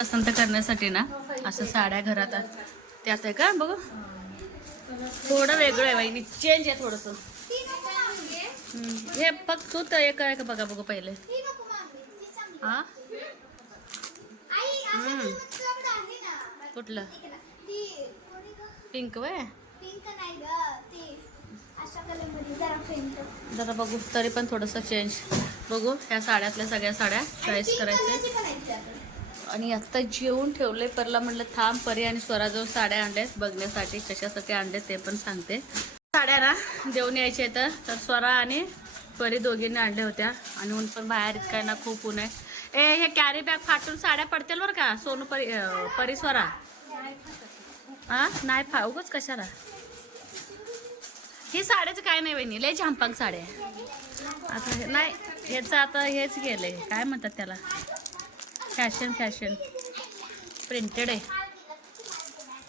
पसंत करण्यासाठी ना असं साड्या घरात त्यात आहे का बघ थोडं वेगळं आहे बाई चेंज आहे थोडस हे फक्त तू तर एक आहे का बघा बघू पहिले हा कुठलं पिंक वय जरा बघू तरी पण थोडस चेंज बघू ह्या साड्यातल्या सगळ्या साड्या चॉईस करायचे आणि आता जेवून ठेवले परला म्हटलं थांब परी आणि स्वराजवळ साड्या आणल्यात बघण्यासाठी कशासाठी आणले ते पण सांगते साड्या ना देऊन यायचे तर स्वरा आणि परी दोघींनी आणल्या होत्या आणि ऊन पण बाहेर काय ना खूप ऊन आहे ए हे कॅरी बॅग फाटून साड्या पडतील बरं का सोनू परी स्वरा हा नाही उगाच कशाला ही साड्याचं काय नाही बहिणी लय झांपांग साड्या आता नाही ह्याचं आता हेच गेलंय काय म्हणतात त्याला फॅशन प्रिंटेड आहे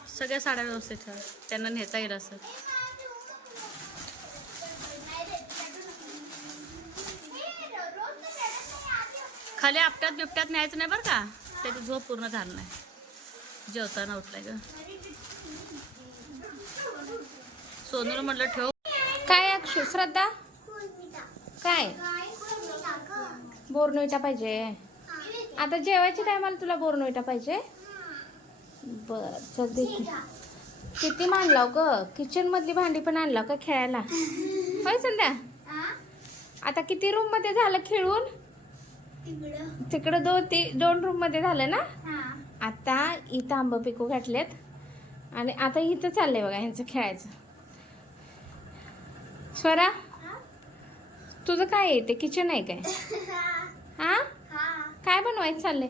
सगळ्या साड्या व्यवस्थित त्यांना नेता येईल असं खाली आपट्यात बिपट्यात न्यायचं नाही बरं का त्याची झोप पूर्ण झालं नाही जेवताना उठलाय ग सोनूला म्हटलं ठेव काय अक्षु श्रद्धा काय बोर्नविटा पाहिजे आता जेवायच्या टायमाला तुला बोर्नविटा पाहिजे बर चल दे किती मांडलाव ग किचन मधली भांडी पण आणलाव का खेळायला होय संध्या आता किती रूम मध्ये झालं खेळून तिकडं दोन रूम मध्ये झालं ना आता इथं आंबा पिकू घातलेत आणि आता इथं चाललंय बघा ह्यांचं खेळायचं स्वरा तुझं काय आहे ते किचन आहे काय हा काय बनवायचं चाललंय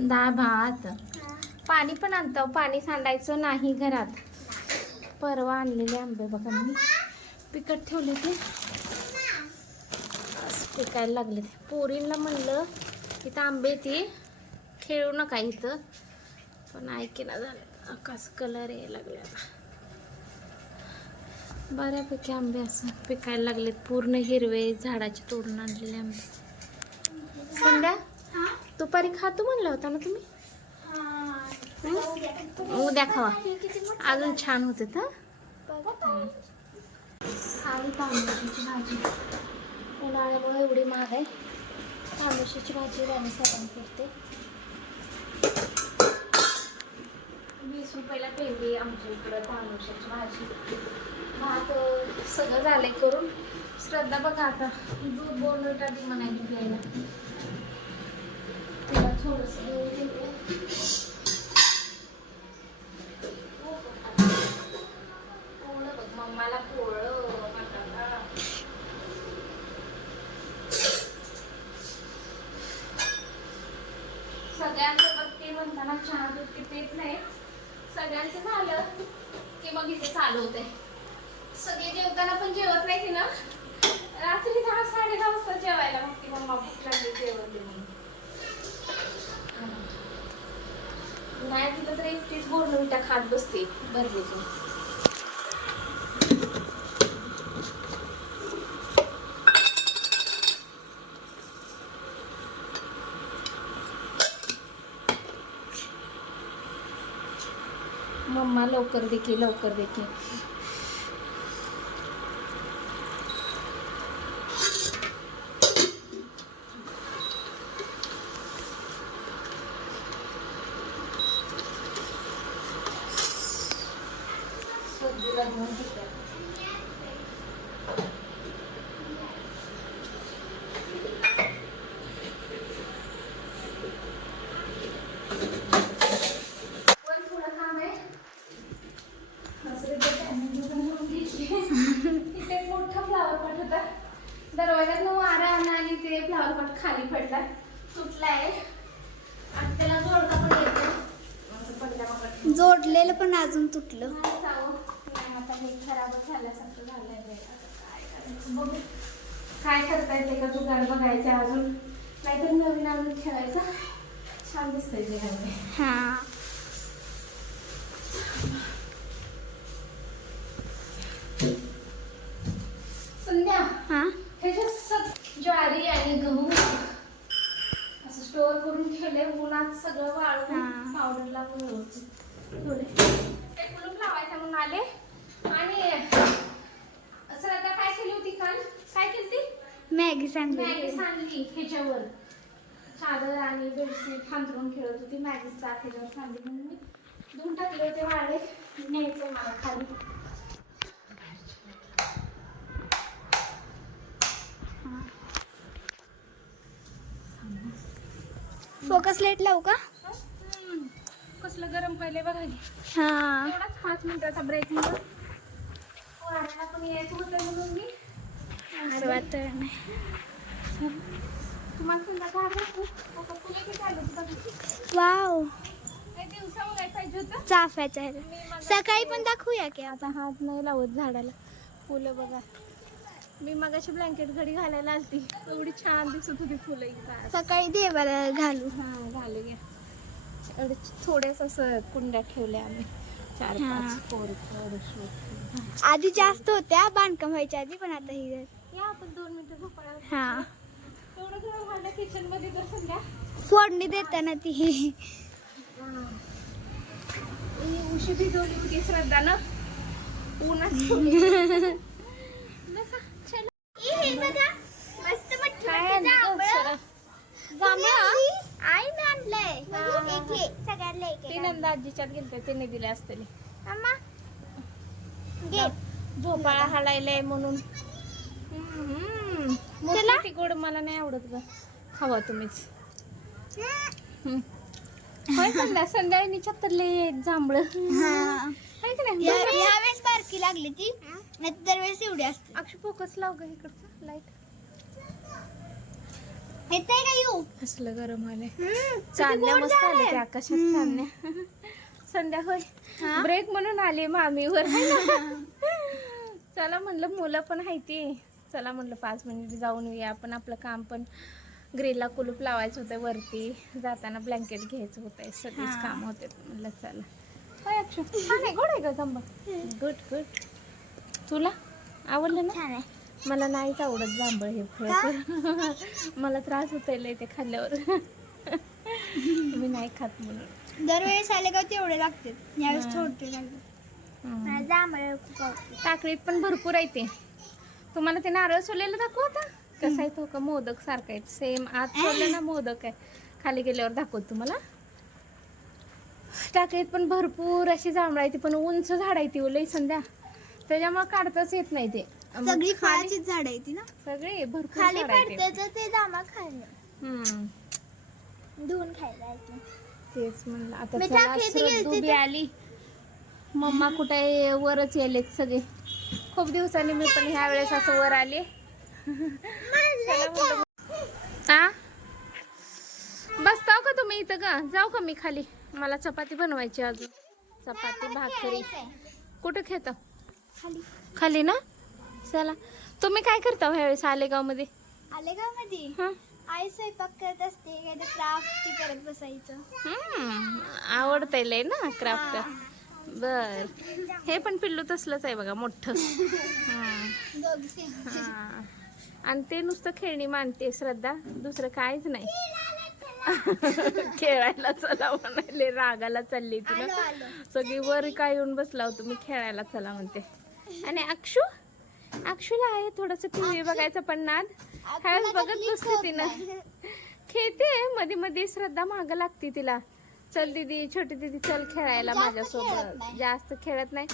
डाळ भात पाणी पण आणतो पाणी सांडायचं नाही घरात परवा आणलेले आंबे बघा मी पिकट ठेवले ते पिकायला लागले ते पोरींना म्हणलं इथं आंबे ती खेळू नका इथं पण ऐकेना झालं आकाश कलर यायला लागले आता बऱ्यापैकी आंबे असं पिकायला लागलेत पूर्ण हिरवे झाडाचे तोडून आणलेले आंबे संध्या दुपारी खातो म्हणला होता ना तुम्ही उद्या खावा अजून छान होते खाली तांदूळाची भाजी उन्हाळ्यामुळे एवढी महाग आहे तांदूळाची भाजी राणी साबण करते 20 रुपयाला पेंडी आमच्या इकडं तांदूळाची भाजी भात सगळं झालंय करून श्रद्धा बघा आता दूध बोर्नविटा दी म्हणायची प्यायला तिला थोडंसं दूध देते पोळं बघ मम्माला पोळं बटाटा सगळ्यांसोबत ते म्हणताना चहा दूध ते पेत नाही सगळ्यांचं झालं की मग इथे चालू होते सगळे जेवताना पण जेवत नाही ती ना रात्री 10 साडे 10 वाजता जेवायला मग ती मम्मा भूक लागली जेवण दे म्हणून नाही तिला तर एकटीच बोर्नविटा खात बसते भरलेली मम्मा लवकर दे की दरवाज्यात वारा आणला आणि ते फ्लावर पॉट खाली पडला तुटलाय आणि त्याला जोडता पण येतो जोडलेलं पण अजून तुटलं आता हे खराबच झाल्यासारखं झालंय बघू काय करता येते का जुगाड बघायचं अजून नाहीतर नवीन अजून खेळायचा छान दिसतंय ते घालते हा संध्या हा ह्याच्यात ज्वारी आणि गहू स्टोअर करून ठेवले, उन्हात सगळं वाळवून हा. पावडर लावून ठेवले. ते कुलूप लावायचं म्हणून आले. आणि श्रद्धा काय केली होती काल? काय केली ती? मॅगी सांगली. मॅगी सांडली ह्याच्यावर, चादर आणि बेडशीट हांतरून खेळत होती. मॅगीच ताक ह्याच्यावर सांडली म्हणून मी धुवून टाकले होते वाळे. न्यायचं मला खाली. फोकस लाईट लावू का? कसलं गरम पहिले बघा की. हा. एवढाच 5 मिनिटाचा ब्रेक म्हणून वाढायला पण यायचं होतं म्हणून मी असं वातावरण आहे. तुम्हाला संध्याकाळ तुला किती आलं होतं? वाव, दिवसा बघायला पाहिजे होतं. चाफ्याचं आहे. सकाळी पण दाखवूया की. आता हात नाही लावत झाडाला. फुलं बघा, मी मगाशी ब्लँकेट घडी घालायला आलती, एवढी छान दिसत होती फुलं इथं. सकाळी देवाला घालू. हा घालू घ्या. एवढे थोडेच असं कुंड्या ठेवल्या आम्ही, 4-5 थोडे. आधी जास्त होत्या बांधकाम व्हायच्या आधी, पण आता ही या आपण 2 मिनिटं झोपायला. हा. थोडं थोडं घाललं किचन मध्ये तर संध्या. फोडणी देताना ती उशी भिजवली होती श्रद्धा ना, उन्हात. ती नंदा आजीच्यात गेलते, तिने दिले असतील. झोपाळा हालायलाय म्हणून. ती गोड मला नाही आवडत ग, खावा तुम्हीच. होय संध्याकाळी मी छत्तरले जांभळ. यावेळेस बारकी लागली ती, नाही दरवेळेस एवढी असते. अक्षय फोकस लाव ग इकडचं लाईट. येतंय का येऊ? असलं गरम आलंय. चांदण्या मस्त आल्या त्या आकाशात चांदण्या. संध्या होय ब्रेक म्हणून आली मामीवर. चला म्हणलं मुलं पण आहे ती, चला म्हणलं 5 मिनिट जाऊन येऊया आपण. आपलं काम पण ग्रिलला कुलूप लावायचं होतं, वरती जाताना ब्लँकेट घ्यायचं होतं, सगळीच काम होते. म्हणलं चला. होय अक्षय छान आहे, गोड आहे का जांभळ? Good good. तुला आवडलं ना? छान आहे. मला नाहीच आवडत जांभळ हे फळ. मला त्रास होतोय लय ते खाल्ल्यावर. मी नाही खात म्हणून. दरवेळेस आले का तेवढे लागते, यावेळेस थोडे लागले. जांभळ खूप आवडते. टाकळीत पण भरपूर आहे ते. तुम्हाला ते नारळ सोललेलं दाखवू आता कसं आहे तो, का मोदक सारखा आहे सेम. आत सोडलं ना मोदक आहे, खाली गेल्यावर दाखवत तुम्हाला. टाकळीत पण भरपूर अशी जांभळ आहे ती, पण उंच झाड आहे ती लई संध्या, त्याच्यामुळे काढताच येत नाही ते. सगळी फळाचीच झाड आहे ती ना, सगळे भरपूर खाली झाड आहे ते. पडते तर ते जांभळ खायला धुवून खायला. तेच म्हणलं आता मी चला. टाकळीत गेलते श्रद्धू बी आली, मम्मा कुठे आहे? वरच येलेत सगळे. खूप दिवसांनी मी पण ह्या वेळेस असं वर आले. हा बसताव का तुम्ही इथं का? जाऊ का मी खाली? मला चपाती बनवायची अजून, चपाती भाकरी. कुठं खेळता? खाली ना. चला. तुम्ही काय करता ह्यावेळेस आलेगाव मध्ये? आलेगाव मध्ये हा आई स्वयंपाक करत असते, काय क्राफ्ट करत बसायचं. आवडतंय लय ना क्राफ्ट. बर, हे पण पिल्लू तसलंच आहे बघा मोठं. हा. आणि ते नुसतं खेळणी मानते श्रद्धा, दुसरं काहीच नाही. खेळायला चला म्हणाले, रागाला चालली ती ना. सगळी वर काय येऊन बसला होतो मी, खेळायला चला म्हणते. आणि अक्षूला आहे थोडस टीव्ही बघायचं पण नाद. ह्यावेळेस बघत बसते तिनं, खेळते मध्ये मध्ये. श्रद्धा मागं लागते तिला, चल दीदी, छोटी दीदी चल खेळायला माझ्यासोबत. जास्त खेळत नाही.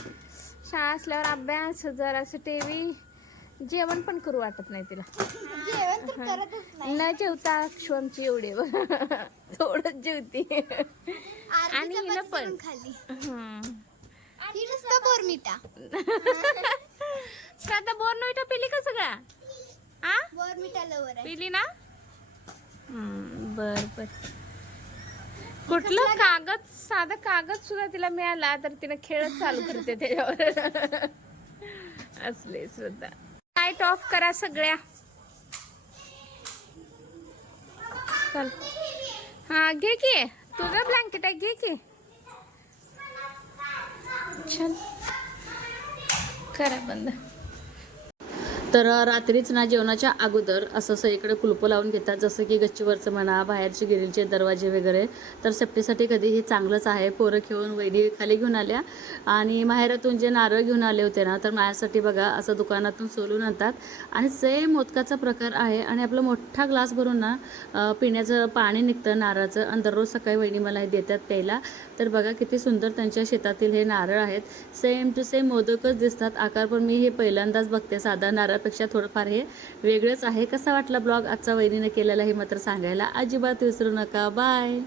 शाळा असल्यावर अभ्यास, जर असं टीव्ही. जेवण पण करू वाटत नाही तिला. न जेवता अक्षू आमची एवढे थोडं जेवते. आणि हिला पण बोरमिटा. श्रद्धा बोर्नविटा पिली का सगळा? हा बोरमिटा लवर आहे. पिली ना. बर बर. कुठलं कागद, साधा कागद सुद्धा तिला मिळाला तर तिने खेळच चालू करते त्याच्यावर. असले श्रद्धा. लाईट ऑफ करा सगळ्या. चल. हा घे की, तुझं ब्लँकेट आहे, घे की. चल करा बंद. तर रात्रीच ना जेवणाच्या अगोदर असं सगळीकडे कुलपं लावून घेतात, जसं की गच्चीवरचं म्हणा, बाहेरचे ग्रिलचे दरवाजे वगैरे. तर सेफ्टीसाठी कधीही चांगलंच आहे. पोरं खेळून वहिनी खाली घेऊन आल्या आणि माहेरातून जे नारळ घेऊन आले होते ना, तर माझ्यासाठी बघा असं दुकानातून सोलून आणतात आणि सेम मोदकाचा प्रकार आहे. आणि आपला मोठा ग्लास भरून ना पिण्याचं पाणी निघतं नारळाचं आणि दररोज सकाळी वहिनी मला हे देतात प्यायला. तर बघा किती सुंदर त्यांच्या शेतातील हे नारळ आहेत. सेम टू सेम मोदकच दिसतात. आकार पण मी हे पहिल्यांदाच बघते. साधा नारळापेक्षा थोडंफार हे वेगळंच आहे. कसा वाटला ब्लॉग आजचा वहिनीने केलेला हे मात्र सांगायला अजिबात विसरू नका. बाय.